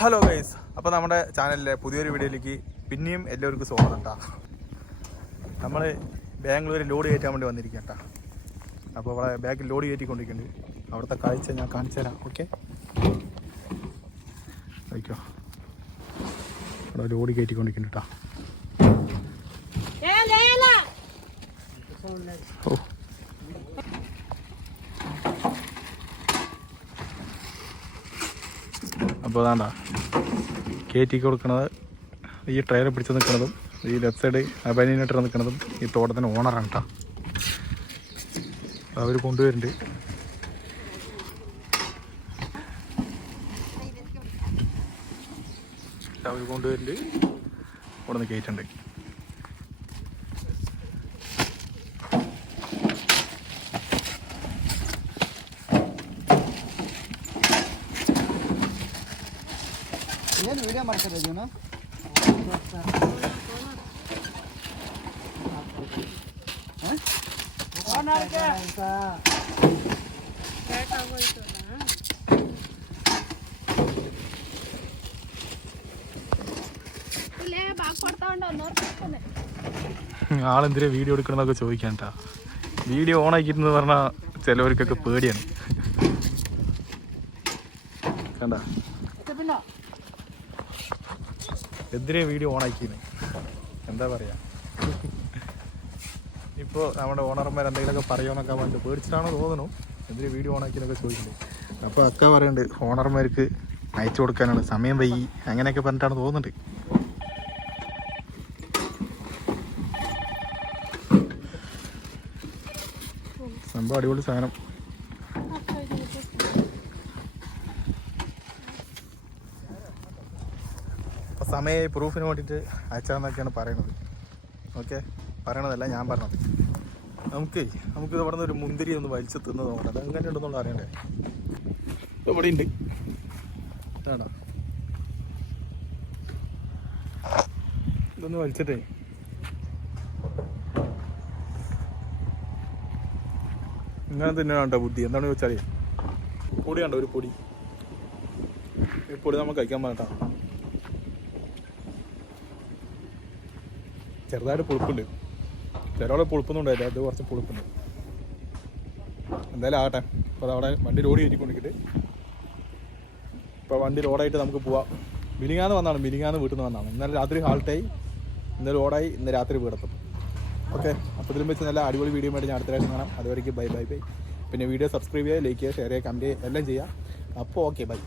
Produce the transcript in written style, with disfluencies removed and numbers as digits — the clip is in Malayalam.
ഹലോ ഗൈസ്, അപ്പോൾ നമ്മുടെ ചാനലിലെ പുതിയൊരു വീഡിയോയിലേക്ക് പിന്നെയും എല്ലാവർക്കും സ്വാഗതം കേട്ടോ. നമ്മൾ ബാംഗ്ലൂർ ലോഡ് കയറ്റാൻ വേണ്ടി വന്നിരിക്കുക കേട്ടോ. അപ്പോൾ അവിടെ ബാഗിൽ ലോഡ് കയറ്റിക്കൊണ്ടിരിക്കുന്നുണ്ട്. അവിടുത്തെ കാഴ്ച ഞാൻ കാണിച്ചു തരാം. ഓക്കെ, ആയിക്കോ. അവിടെ ലോഡ് കയറ്റിക്കൊണ്ടിരിക്കുന്നുണ്ട് കേട്ടോ. ഓ, അപ്പോൾ അതാണ്ടാ കയറ്റി കൊടുക്കുന്നത്. ഈ ട്രെയിലർ പിടിച്ച് നിൽക്കുന്നതും ഈ ലെഫ്റ്റ് സൈഡ് അബനിയിട്ട് നിൽക്കുന്നതും ഈ തോട്ടത്തിൻ്റെ ഓണറാണ് കേട്ടോ. അവർ കൊണ്ടുവരുന്നുണ്ട്. ഇവിടെ നിന്ന് കയറ്റുണ്ട്. ಏನು ವಿಡಿಯೋ ಮಾಡ್ತಾರೆ ಇದನ್ನು ആളെന്തിനാ വീഡിയോ എടുക്കണമെന്നൊക്കെ ചോദിക്കാൻ കേട്ടാ. വീഡിയോ ഓൺ ആക്കിയിരുന്നെന്ന് പറഞ്ഞാൽ ചിലവർക്കൊക്കെ പേടിയാണ്. കണ്ട എതിരെ വീഡിയോ ഓൺ ആക്കിയെന്ന് എന്താ പറയുക. ഇപ്പോൾ നമ്മുടെ ഓണർമാർ എന്തെങ്കിലുമൊക്കെ പറയുമെന്നൊക്കെ പറഞ്ഞിട്ട് പേടിച്ചിട്ടാണോ തോന്നുന്നു എതിരെ വീഡിയോ ഓൺ ആക്കിയെന്നൊക്കെ ചോദിക്കുന്നുണ്ട്. അപ്പോൾ അക്ക പറയുന്നുണ്ട് ഓണർമാർക്ക് അയച്ചു കൊടുക്കാനാണ്, സമയം വൈകി അങ്ങനെയൊക്കെ പറഞ്ഞിട്ടാണ് തോന്നുന്നുണ്ട്. സംഭവം അടിപൊളി സാധനം. അപ്പോൾ സമയം പ്രൂഫിന് വേണ്ടിയിട്ട് അയച്ചാന്നൊക്കെയാണ് പറയണത്. ഓക്കെ, പറയണതല്ല ഞാൻ പറഞ്ഞത്. നമുക്കിത് ഇവിടെ നിന്ന് ഒരു മുന്തിരി ഒന്ന് വലിച്ച് തിന്ന് നോക്കണം. അത് എങ്ങനെ ഉണ്ടെന്നുള്ള അറിയണ്ടേ. ഇവിടെ ഉണ്ട് ആണോ, ഇതൊന്ന് വലിച്ചിട്ടേ ഇങ്ങനെ തന്നെ വേണ്ട ബുദ്ധി. എന്താണെന്ന് ചോദിച്ചാൽ പൊടി കണ്ടോ, ഒരു പൊടി. ഈ പൊടി നമുക്ക് കഴിക്കാൻ പാട്ടാ. ചെറുതായിട്ട് പുളിപ്പുണ്ട്. ചിലവിടെ പുളിപ്പൊന്നും ഉണ്ടായില്ല, അത് കുറച്ച് പുളിപ്പുണ്ട്. എന്തായാലും ആകട്ടെ. അപ്പോൾ അതവിടെ വണ്ടി ലോഡ് കയറ്റിക്കൊണ്ടിട്ട് ഇപ്പോൾ വണ്ടി ലോഡായിട്ട് നമുക്ക് പോവാം. മിലിങ്ങാന്ന് വന്നാണ്, മിലിങ്ങാന്ന് വീട്ടിൽ നിന്ന് വന്നാണ്. ഇന്നലെ രാത്രി ഹാൾട്ടായി, ഇന്നലെ ലോഡായി, ഇന്ന് രാത്രി വീടെത്തും. ഓക്കെ, അപ്പോൾ ഇതിലും വെച്ച് നല്ല അടിപൊളി വീഡിയോ ആയിട്ട് ഞാൻ അടുത്ത പ്രാവശ്യം കാണാം. അതുവരെയ്ക്ക് ബൈ ബൈ ബൈ. പിന്നെ വീഡിയോ സബ്സ്ക്രൈബ് ചെയ്യുക, ലൈക്ക് ചെയ്യുക, ഷെയർ ചെയ്യുക, കമൻറ്റ് ചെയ്യുക, എല്ലാം ചെയ്യുക. അപ്പോൾ ഓക്കെ, ബൈ.